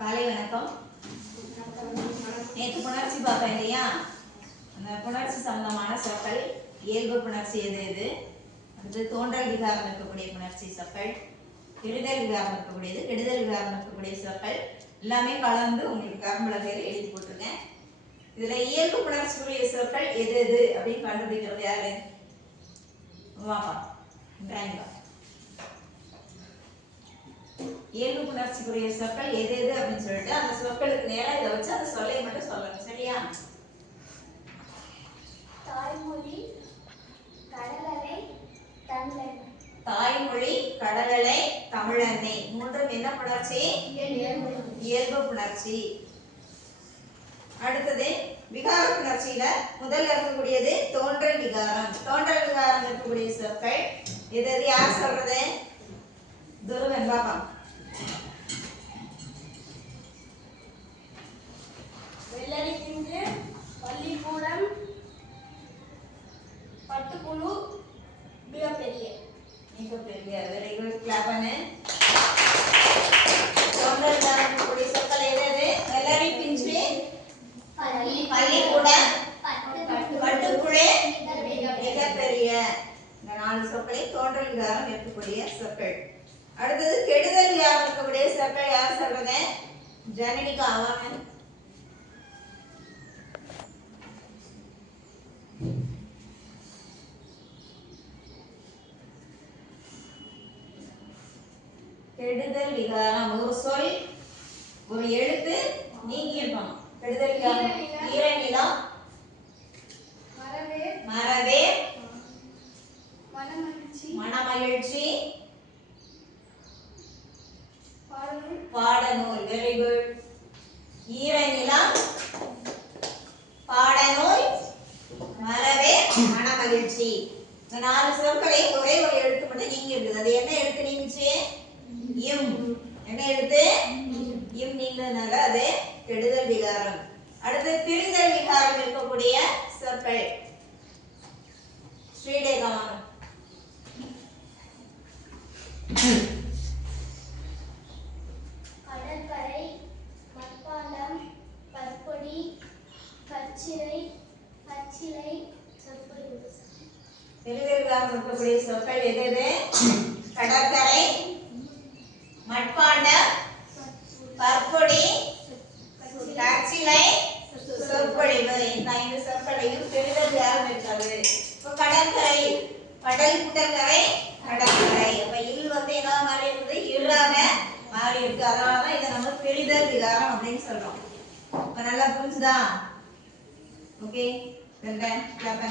காலை வணக்கம். நேற்று புணர்ச்சி பார்த்தோம் இல்லையா? அந்த புணர்ச்சி சம்பந்தமான சொற்கள் இயல்பு புணர்ச்சி எது எது, அடுத்து தோன்றல் விகாரம் இருக்கக்கூடிய புணர்ச்சி சொற்கள், கெடுதல் விகாரம் இருக்கக்கூடியது, கெடுதல் விகாரம் இருக்கக்கூடிய சொற்கள் எல்லாமே கலந்து உங்களுக்கு கரும்பலகையில் எழுதி போட்டிருக்கேன். இதுல இயல்பு புணர்ச்சிக்குரிய சொற்கள் எது எது அப்படின்னு கண்டுபிடிக்கிறது யாரு? வாப்பா இயல்பு புணர்ச்சிக்குரிய சொற்கள் எது எது அப்படின்னு சொல்லிட்டு அந்த சொற்களுக்கு நேரம் இதை வச்சு அந்த சொல்லை மட்டும் சொல்லணும். சரியா? தாய்மொழி கடலலை தமிழன்னை. தாய்மொழி கடலலை தமிழன்னை மூன்றும் என்ன புணர்ச்சி? இயல்பு புணர்ச்சி. அடுத்தது விகார புணர்ச்சியில முதல்ல இருக்கக்கூடியது தோன்றல் விகாரம். தோன்றல் விகாரம் இருக்கக்கூடிய சொற்கள் எது எது யார் சொல்றது? துருவன் பாபா. வெள்ளரி பிஞ்சு, பள்ளிக்கூடம், பட்டுப்புழு, மிகப்பெரிய. மிகப்பெரிய. Very good. கிளாப் பண்ணு. தோன்றல் விகாரம் இருக்கக்கூடிய சொற்கள் எது எது? வெள்ளரி பிஞ்சு, பள்ளிக்கூடம், பட்டுப்புழு, மிகப்பெரிய. இந்த 4 சொற்களை தோன்றல் விகாரம் இருக்கக்கூடிய சொற்கள். அடுத்தது கெடுதல் விகாரம் இருக்கக்கூடிய சொற்கள் யார் சொல்றது? ஜனனிகா ஆவாங்க. கெடுதல் விகாரம் ஒரு சொல் ஒரு எழுத்து நீங்கி இருக்கணும். கெடுதல் விகாரம் ஈரநிலம், மறவே, மனமகிழ்ச்சி, பாடநூல். Very good. ஈரநிலம், பாடநூல், மறவே, மனமகிழ்ச்சி. இந்த 4 சொற்களை ஒரே ஒரு எழுத்து மட்டும் நீங்கி இருக்குது. அது என்ன எழுத்து நீங்குச்சு? இம். என்ன எழுத்து? இம் நீங்கினதுனால அது கெடுதல் விகாரம். அடுத்து திரிதல் விகாரம் இருக்கக்கூடிய சொற்கள் ஸ்ரீலேகாமன். கடற்கரை, மட்பாண்டம், பற்பொடி, கச்சிலை, பச்சிலை, சொற்பொழிவு. திரிதல் விகாரம் இருக்கக்கூடிய சொற்கள் எது எது? கடற்கரை, மட்பாண்டம், பற்பொடி, கச்சிலை, சொற்பொழிவு. இந்த 5 சொற்களையும் திரிதல் விகாரம் இருக்காது. இப்போ கடற்கரை, கடல் புட்டக்கரை, கடற்கரை. அப்ப இல் என்ன மாறி இருக்குது? இறாக மாறி இருக்கு. அதனாலதான் இதை நம்ம திரிதல் விகாரம் அப்படின்னு சொல்றோம். இப்ப நல்லா புரிஞ்சுதா? Okay, well done. கிளாப்.